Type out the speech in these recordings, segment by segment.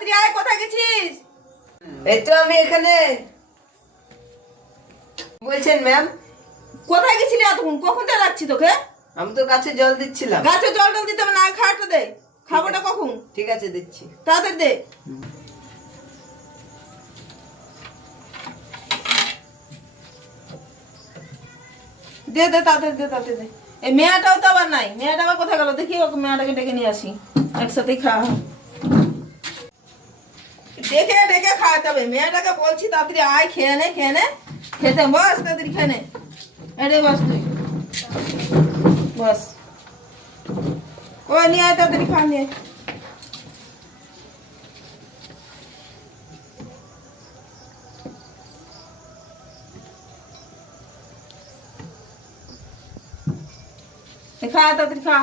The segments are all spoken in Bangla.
তাড়াতাড়ি আয়, কোথায় গেছিস? এই তো আমি এখানে। বলছেন ম্যাম? কোথায় গেছিলি এতক্ষণ? কখন তো রাখছি তোকে। আমি তো গাছে জল দিচ্ছিলাম। গাছে জল টল দিতে হবে না, খাওয়াটা দে। খাবারটা কখন? ঠিক আছে দিচ্ছি। তাড়াতাড়ি দে। দে দে তাড়াতাড়ি দে, তাড়াতাড়ি দে। এই মেয়াটাও তো আবার নাই, মেয়াটা আবার কোথায় গেল? দেখি ওকে মেয়াটাকে ডেকে নিয়ে আসি, একসাথেই খাওয়া হয়। ডেকে ডেকে খাওয়াতে হবে। মেয়াটাকে বলছি তাড়াতাড়ি আয়, খেয়ে নে, খেয়ে নে। খেতে বস, তাড়াতাড়ি খেয়ে নে। এরে বস তুই, বস। ও নিয়ে আয়, তাড়াতাড়ি খা, নিয়ে আয়। খা তাড়াতাড়ি খা।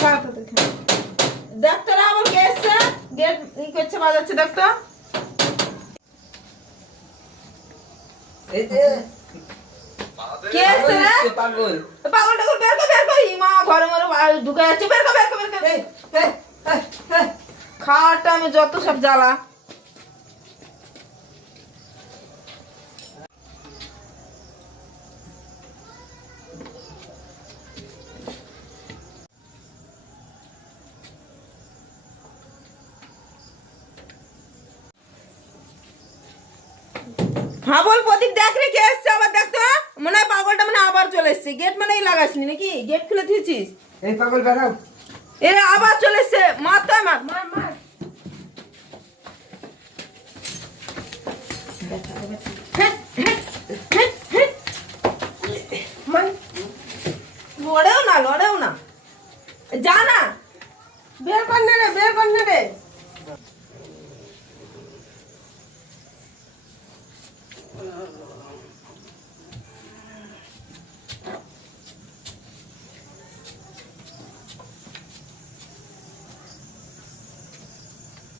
খা তাড়াতাড়ি খা। ডাক্তার আবার কে এসছে? গেট ই করছে, বাজাচ্ছে ডাক্তার। এই যে কে এসছে রে? পাগল। পাগল টাগল বের কর, বের কর। মা ঘরে ঘরে ঢুকে যাচ্ছে, বের কর, বের কর, বের কর। খাওয়াটা আমি যত সব জ্বালা। হ্যাঁ বল প্রদীপ, দেখ রে কে এসছে আবার, দেখ তো। মনে হয় পাগলটা মানে আবার চলে এসছে। গেট মানে লাগাসনি নাকি? গেট খুলে দিয়েছিস? এই পাগল বেরাও। এরা আবার চলে এসছে। মার তো, মার মার মার। লড়েও না, লড়েও না, যা না। বের কর নে রে, বের কর নে রে।